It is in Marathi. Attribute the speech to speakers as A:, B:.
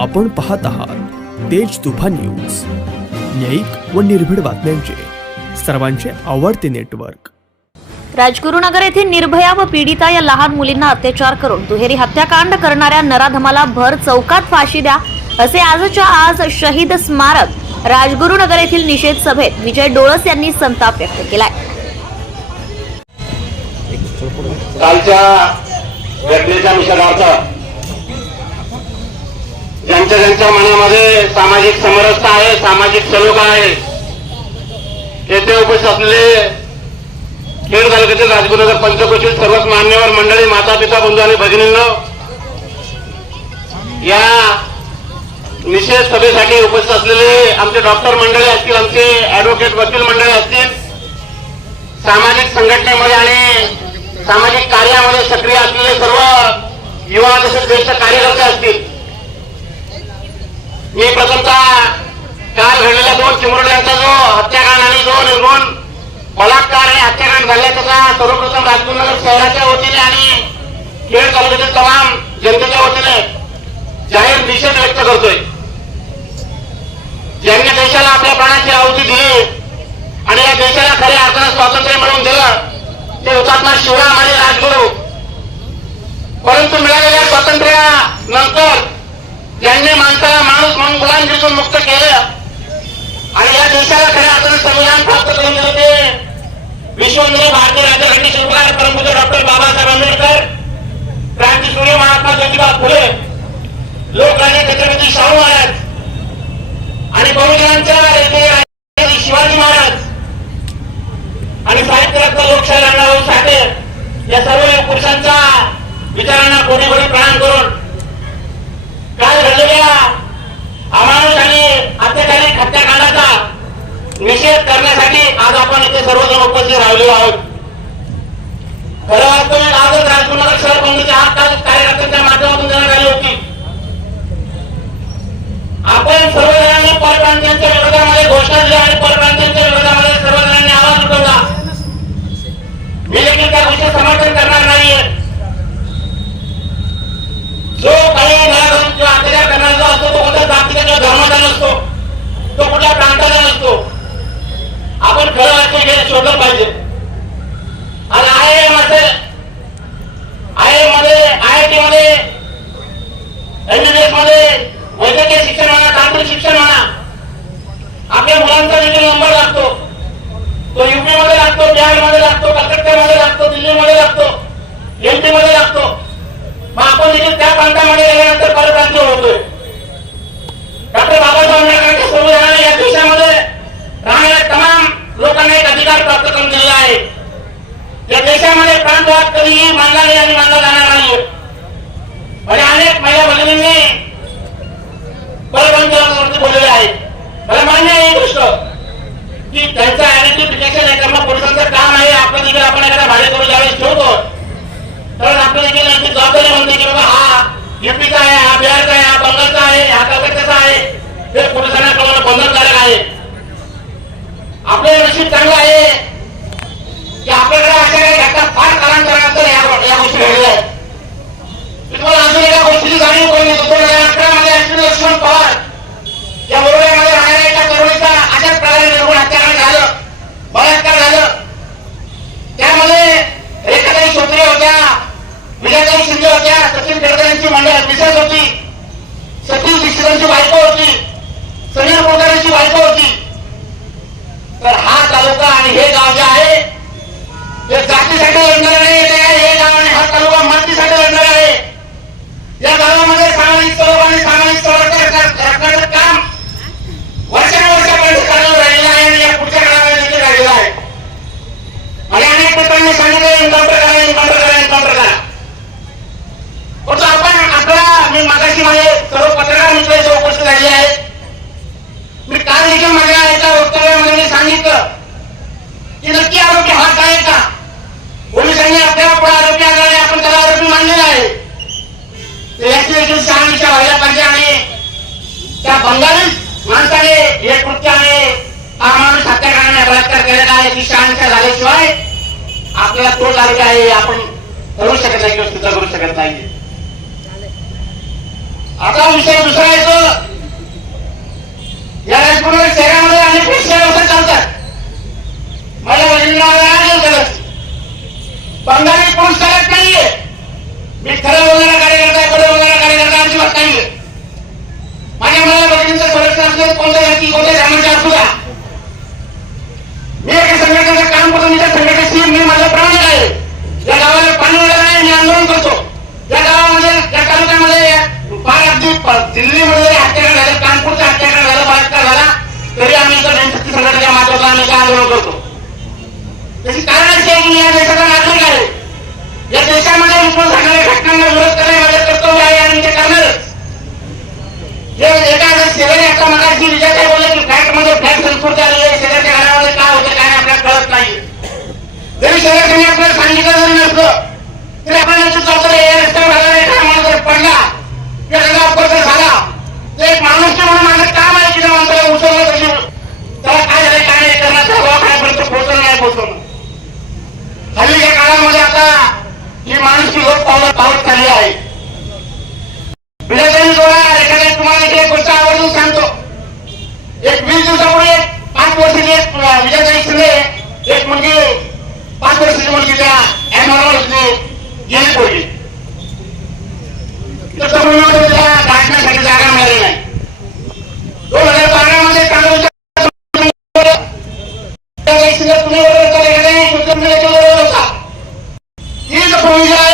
A: आपण पाहत आहात तेज तुफान न्यूज. न्यायिक व निर्भीड बातम्यांचे. सर्वांचे आवडते नेटवर्क.
B: राजगुरुनगर येथे निर्भया व पीडिता या लहान मुलींना अत्याचार करून दुहेरी हत्याकांड करणाऱ्या नराधमाला भर चौकात फाशी द्या असे आजच्या आज शहीद स्मारक राजगुरुनगर येथील निषेध सभेत विजय डोळस यांनी संताप व्यक्त केलाय.
C: कालच्या घटनेच्या निषेधार्थ सगळ्यांच्या मनामध्ये सामाजिक समरसता आहे सामाजिक सलोखा आहे. येथे उपस्थित असलेले खेड तालुक्यातील राजगुरुनगर पंचकोशील सर्वच मान्यवर मंडळी माता पिता बंधू आणि भगिनींनो या निषेध सभेसाठी उपस्थित असलेले आमचे डॉक्टर मंडळी असतील आमचे ऍडव्होकेट वकील मंडळी असतील सामाजिक संघटनेमध्ये आणि सामाजिक कार्यामध्ये सक्रिय असलेले सर्व युवा तसेच ज्येष्ठ कार्यकर्ते असतील मी प्रथमतः काल घडलेल्या दोन चिमुरड्यांचा जो हत्याकांड आणि जो निर्गुण बलात्कार आणि हत्याकांड झाला त्याचा सर्वप्रथम राजगुरुनगर शहराच्या वतीने आणि खेड तालुक्यातील तमाम जनतेच्या वतीने जाहीर निषेध व्यक्त करतोय. ज्यांनी देशाला आपल्या प्राणाची आहुती दिली आणि या देशाला खऱ्या अर्थानं स्वातंत्र्य मिळवून दिलं ते हुतात्मा शिवराम आणि राजगुरू. परंतु मिळालेल्या स्वातंत्र्यानंतर ज्यांनी माणसाला म्हणून गुलामगिरीतून मुक्त केलं. आणि या देशाला खऱ्या अर्थानं संविधान प्राप्त करून दिलं ते विश्वंदर भारतीय राज्यघटने शिल्पकार परमपूज्य डॉक्टर बाबासाहेब आंबेडकर क्रांती सूर्य महात्मा ज्योतिबा फुले लोकराजे छत्रपती शाहू महाराज आणि बहुजनांच्या शिवाजी महाराज आणि साहित्य रत्न लोकशाही लढणारा साठे या सर्व पुरुषांच्या विचारांना कोणी कोणी प्रणाम करून काल घडलेल्या अमानुष आणि अत्याचारी हत्याकांडाचा निषेध करण्यासाठी आज आपण इथे सर्वजण उपस्थित राहिलेलो आहोत. खरं वास्तव म्हणजे आजच राजकुमार शहर काँग्रेसच्या हात काल कार्यकर्त्यांच्या माध्यमातून देण्यात आली होती. आपण सर्वजणांनी परप्रांतीयांच्या विरोधामध्ये घोषणा दिल्या आणि परप्रांतीयांच्या विरोधामध्ये सर्वजणांनी आवाज उठवला. मी देखील त्या गोष्टी समर्थन करणार नाहीये. जो काही नराधम किंवा अत्याचार करणारा असतो तो कोणत्या जातीचा किंवा धर्माचा नसतो तो कुठल्या प्रांताचा नसतो. आपण खरं वाक्य हे शोधलं पाहिजे. आणि आय एम असेल आय एममध्ये आय आय टी मध्ये एमबीबीएसमध्ये वैद्यकीय शिक्षण म्हणा तांत्रिक शिक्षण म्हणा आपल्या मुलांचा देखील नंबर लागतो. तो युपी मध्ये लागतो बिहारमध्ये लागतो कलकत्त्यामध्ये लागतो दिल्लीमध्ये लागतो एमपी मध्ये लागतो. मग आपण देखील त्या प्रांतामध्ये गेल्यानंतर परप्रांतीय होतोय डॉक्टर बाबासाहेब आंबेडकरांच्या संविधानाने या देशामध्ये राहणाऱ्या तमाम लोकांना एक अधिकार प्राप्त करून दिलेला आहे या देशामध्ये प्रांतवाद कधीही मानला नाही आणि मानला जाणार नाही आणि म्हणजे अनेक महिला भगिनींनी परप्रांतीयांवरती बोललेले आहेत. मला मान्य आहे ही गोष्ट की त्यांचं आयडेंटिफिकेशन आहे करणं पोलिसांचं काम आहे. आपलं देखील आपण एखादा भाडे करून ज्यावेळेस ठेवतो कारण आपलं देखील यांची जबाबदारी म्हणते की बाबा हा युपीचा आहे हा बिहारचा आहे हा बंगालचा आहे हा कलकत्त्याचा आहे. हे पोलिसांना कळवणं बंधनकारक आहे. आपलं नशीब चांगलं आहे की आपल्याकडे फार कालांतरानंतर या या गोष्टी घडल्या आहेत मी तुम्हाला अजून एका गोष्टीची जाणीव करून देतो दोन हजार अठरा मध्ये अश्विन लक्ष्मण पवार या वडोदऱ्यामध्ये राहणाऱ्या एका तरुणीचा अशाच प्रकारे निर्गुण हत्याकांड झालं बलात्कार झालं त्यामध्ये रेखाताई शोत्रे होत्या विजयताई शिंदे होत्या सचिन गडकरींची मंडळ मिसेस होती सचिन दीक्षितांची बायको होती समीर कोळकरांची बायको होती तर हा तालुका आणि हे गाव जे आहे हे जातीसाठी लढणार नाही ते आहे हे गाव आणि हा तालुका मातीसाठी लढणार आहे या गावामध्ये सामाजिक सहयोग आणि सामाजिक संरक्षण काम वर्षानुवर्षापर्यंत चालू राहिलेलं आहे आणि या पुढच्या काळामध्ये देखील राहिलेलं आहे. अनेक सांगितलं एन्काउंटर परंतु आपण आपला मी मागाशी माझे सर्व पत्रकार मित्र इथे उपस्थित राहिले आहेत. मी काल देखील माझ्या एका वक्तव्यामध्ये मी सांगितलं की नक्की आरोग्य हा आहे का? पोलिसांनी आपल्याला पुढे तर याची शहानिशा व्हायला पाहिजे आणि त्या बंगाली माणसाने हे कृत्य आहे. हा माणूस हत्याकांडाने बलात्कार केलेला आहे. याची शहानिशा झाल्याशिवाय आपल्याला तो लागले आहे. आपण करू शकत नाही किंवा सुद्धा करू शकत नाही. आता विषय दुसरा येतो या राजपूर शहरामध्ये अनेक रिक्षा व्यवसाय चालतात. मला वडिलांना राग करत बंगाली पुरुष चालत नाहीये. मी खरं बोलणारा कार्यकर्ता आहे, खोटं बोलणारा कार्यकर्ता अजिबात माझ्या मला बहिणीचं संरक्षण असेल कोणत्या जाती कोणत्या धर्माचे असू द्या. मी एका संघटनेचं काम करतो मी त्या संघटनेशी मी माझं प्रमाणिक आहे. या गावाला पाणी वगैरे नाही मी आंदोलन करतो. या गावामध्ये या तालुक्यामध्ये फार अगदी दिल्लीमध्ये हत्याकांड झालं कानपूरचा हत्याकांड झालं बलात्कार झाला तरी आम्ही इथं जनशक्ती संघटनेच्या माध्यमातून आम्ही आंदोलन करतो. त्याची कारण अशी आहे की मी या देशाचा नागरिक आहे. या देशामध्ये विपुल झालेल्या घटनांना विरोध करणे माझे कर्तव्य आहे आणि ते करणारच जे एखादं शेजारी आता मगाशी विजय बोलले की फ्लॅटमध्ये फ्लॅट संस्कृती आलेली आहे शेजारच्या घरामध्ये काय होतं काय आपल्याला कळत नाही. जरी शेजारच्याने आपल्याला सांगितलं जरी नसलं तरी आपण याची चौकडी या रस्त्यावर आला एखादा माणूस पडला 你的朋友圈